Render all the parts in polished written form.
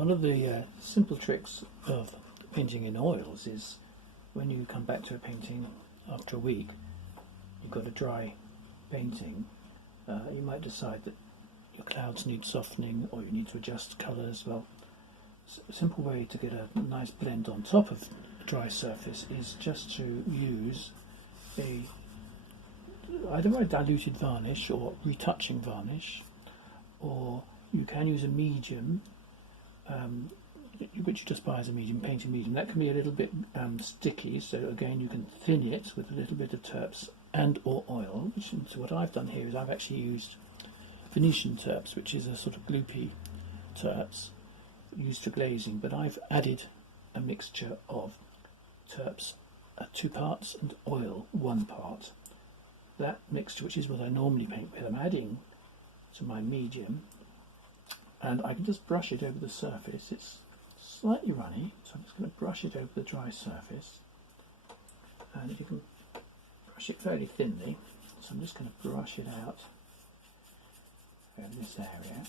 One of the simple tricks of painting in oils is when you come back to a painting after a week, you've got a dry painting, you might decide that your clouds need softening or you need to adjust colours. Well, a simple way to get a nice blend on top of a dry surface is just to use either a diluted varnish or retouching varnish, or you can use a medium, which you just buy as a medium, painting medium. That can be a little bit sticky, so again you can thin it with a little bit of terps and or oil. So what I've done here is I've actually used Venetian terps, which is a sort of gloopy terps used for glazing, but I've added a mixture of terps 2 parts and oil 1 part. That mixture, which is what I normally paint with, I'm adding to my medium, and I can just brush it over the surface. It's slightly runny, so I'm just going to brush it over the dry surface, and you can brush it fairly thinly, so I'm just going to brush it out over this area.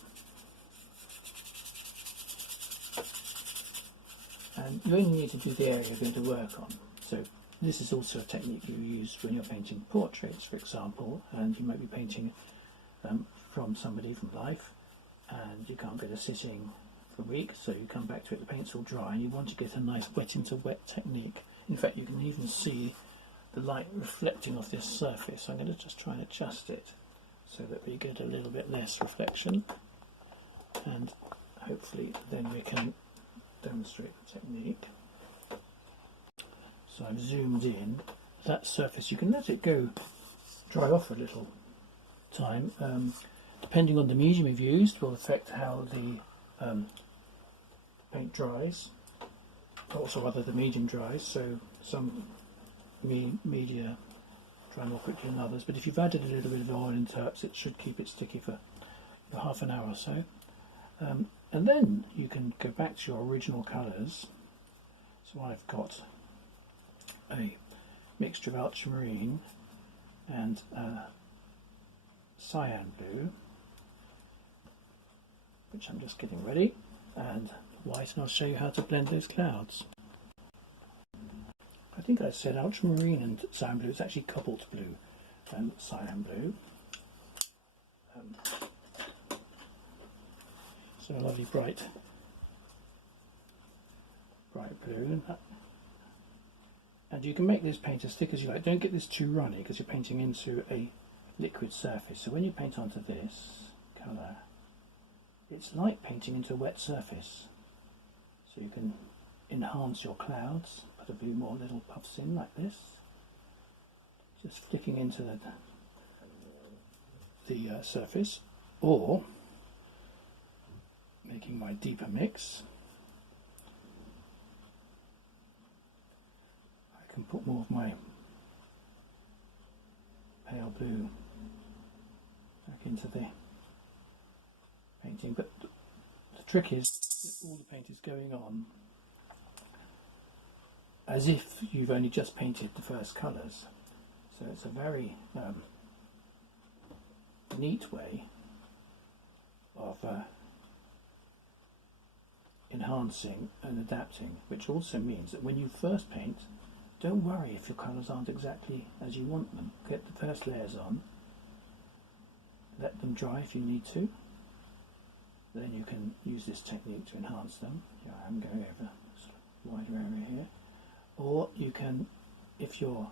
And you only need to do the area you're going to work on. So this is also a technique you use when you're painting portraits, for example, and you might be painting from somebody from life, and you can't go to sitting for a week, so you come back to it, the paint's all dry, and you want to get a nice wet into wet technique. In fact, you can even see the light reflecting off this surface. I'm going to just try and adjust it so that we get a little bit less reflection, and hopefully then we can demonstrate the technique. So I've zoomed in. That surface, you can let it go dry off for a little time. Depending on the medium you've used will affect how the paint dries, also whether the medium dries. So some media dry more quickly than others, but if you've added a little bit of oil and terps, it should keep it sticky for half an hour or so. And then you can go back to your original colours. So I've got a mixture of ultramarine and cyan blue, which I'm just getting ready, and white, and I'll show you how to blend those clouds. I think I said ultramarine and cyan blue. It's actually cobalt blue and cyan blue. So a lovely bright blue, and you can make this paint as thick as you like. Don't get this too runny because you're painting into a liquid surface. So when you paint onto this colour, it's like painting into a wet surface. So you can enhance your clouds, put a few more little puffs in like this, just flicking into the surface, or making my deeper mix. I can put more of my pale blue back into the painting, but the trick is that all the paint is going on as if you've only just painted the first colours. So it's a very neat way of enhancing and adapting, which also means that when you first paint, don't worry if your colours aren't exactly as you want them. Get the first layers on, let them dry if you need to, then you can use this technique to enhance them. Here I am going over a sort of wider area here. Or you can, if you're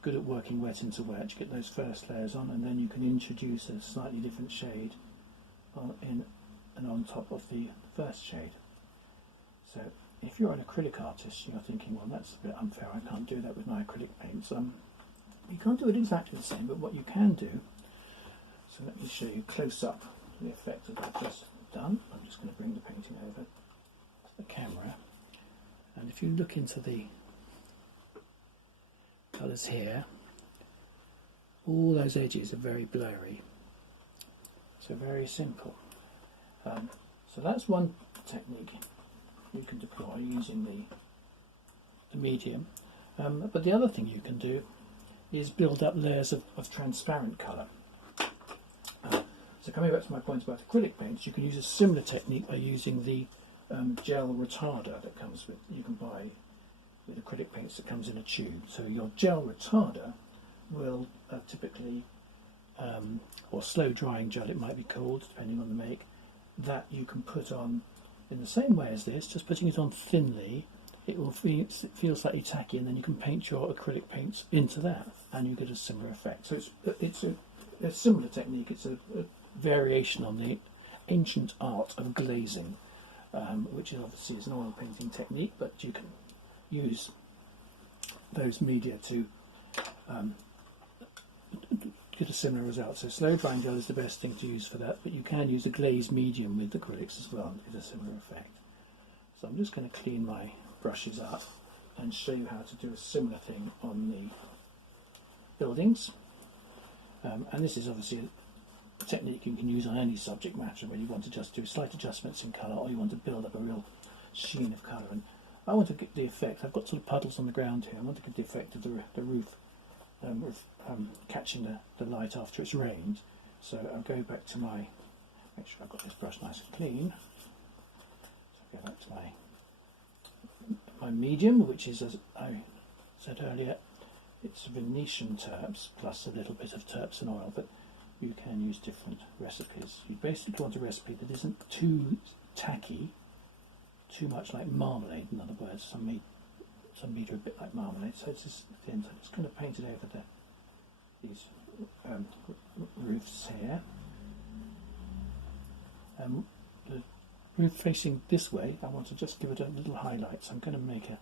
good at working wet into wet, you get those first layers on, and then you can introduce a slightly different shade on top of the first shade. So if you're an acrylic artist, you're thinking, well, that's a bit unfair, I can't do that with my acrylic paints. You can't do it exactly the same, but what you can do, so let me show you close up the effect that I've just done. I'm just going to bring the painting over to the camera, and if you look into the colours here, all those edges are very blurry, so very simple. So that's one technique you can deploy using the medium, but the other thing you can do is build up layers of transparent colour. So So coming back to my point about acrylic paints, you can use a similar technique by using the gel retarder that comes with, you can buy with acrylic paints that comes in a tube. So your gel retarder will typically, or slow drying gel it might be called, depending on the make, that you can put on in the same way as this, just putting it on thinly. It will feel slightly tacky, and then you can paint your acrylic paints into that, and you get a similar effect. So it's a similar technique. It's a variation on the ancient art of glazing, which obviously is an oil painting technique, but you can use those media to get a similar result. So slow drying gel is the best thing to use for that, but you can use a glaze medium with acrylics as well and get a similar effect. So I'm just going to clean my brushes up and show you how to do a similar thing on the buildings. And this is obviously a technique you can use on any subject matter where you want to just do slight adjustments in colour, or you want to build up a real sheen of colour. And I want to get the effect, I've got sort of puddles on the ground here, I want to get the effect of the roof catching the light after it's rained. So I'll go back to make sure I've got this brush nice and clean. So I'll go back to my medium, which is, as I said earlier, it's Venetian terps plus a little bit of terps and oil, but you can use different recipes. You basically want a recipe that isn't too tacky, too much like marmalade, in other words. Some meat are a bit like marmalade, so it's just thin. So I'm just going to paint it over these roofs here. The roof facing this way, I want to just give it a little highlight, so I'm going to make a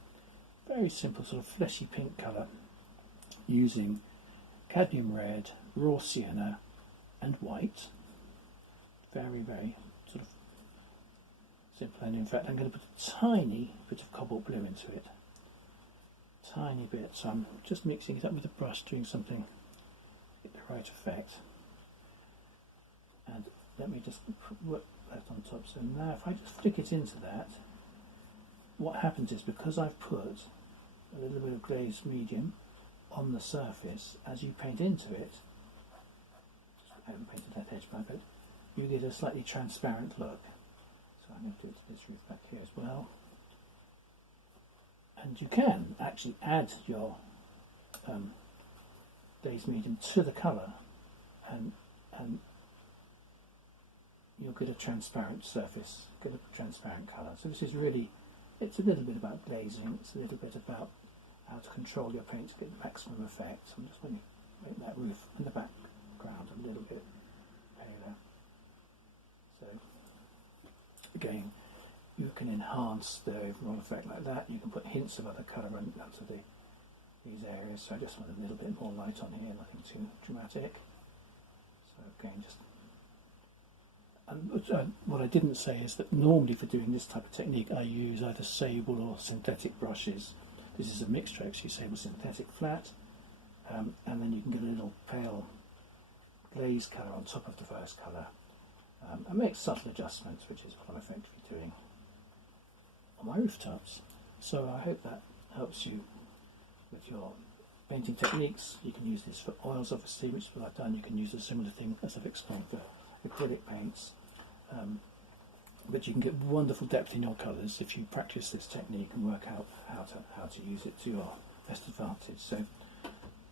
very simple sort of fleshy pink colour using cadmium red, raw sienna and white. Very, very sort of simple, and in fact I'm going to put a tiny bit of cobalt blue into it. Tiny bit, so I'm just mixing it up with a brush, doing something to get the right effect. And let me just put that on top. So now if I just flick it into that, what happens is, because I've put a little bit of glaze medium on the surface, as you paint into it, I haven't painted that edge by, but you get a slightly transparent look. So I'm going to do it to this roof back here as well. And you can actually add your glaze medium to the colour, and you'll get a transparent surface, get a transparent colour. So this is really, it's a little bit about glazing, it's a little bit about how to control your paint to get the maximum effect. So I'm just going to make that roof and the background a little bit paler. So again, you can enhance the overall effect like that. You can put hints of other colour onto these areas. So I just want a little bit more light on here, nothing too dramatic. So again, just what I didn't say is that normally for doing this type of technique I use either sable or synthetic brushes. This is a mixture actually, sable synthetic flat, and then you can get a little pale glaze colour on top of the first colour, and make subtle adjustments, which is what I'm effectively doing on my rooftops. So I hope that helps you with your painting techniques. You can use this for oils obviously, which is what I've done. You can use a similar thing as I've explained for acrylic paints, but you can get wonderful depth in your colours if you practice this technique and work out how to use it to your best advantage. So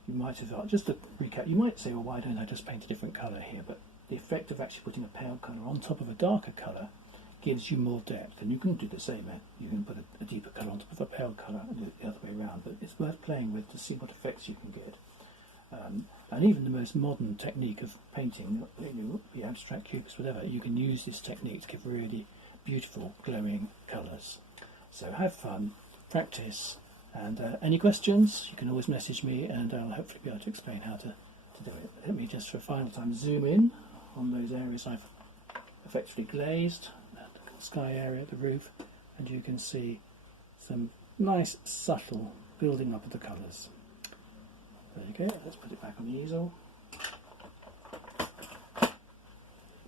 you might have, just to recap, you might say, well, why don't I just paint a different colour here? But the effect of actually putting a pale colour on top of a darker colour gives you more depth, and you can do the same. You can put a deeper colour on top of a pale colour and do it the other way around, but it's worth playing with to see what effects you can get. And even the most modern technique of painting, be abstract, cubist, whatever, you can use this technique to give really beautiful glowing colours. So have fun, practice, and any questions you can always message me, and I'll hopefully be able to explain how to do it. Let me just for a final time zoom in on those areas I've effectively glazed, the sky area, the roof, and you can see some nice subtle building up of the colours. There you go, let's put it back on the easel.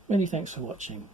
Many thanks for watching.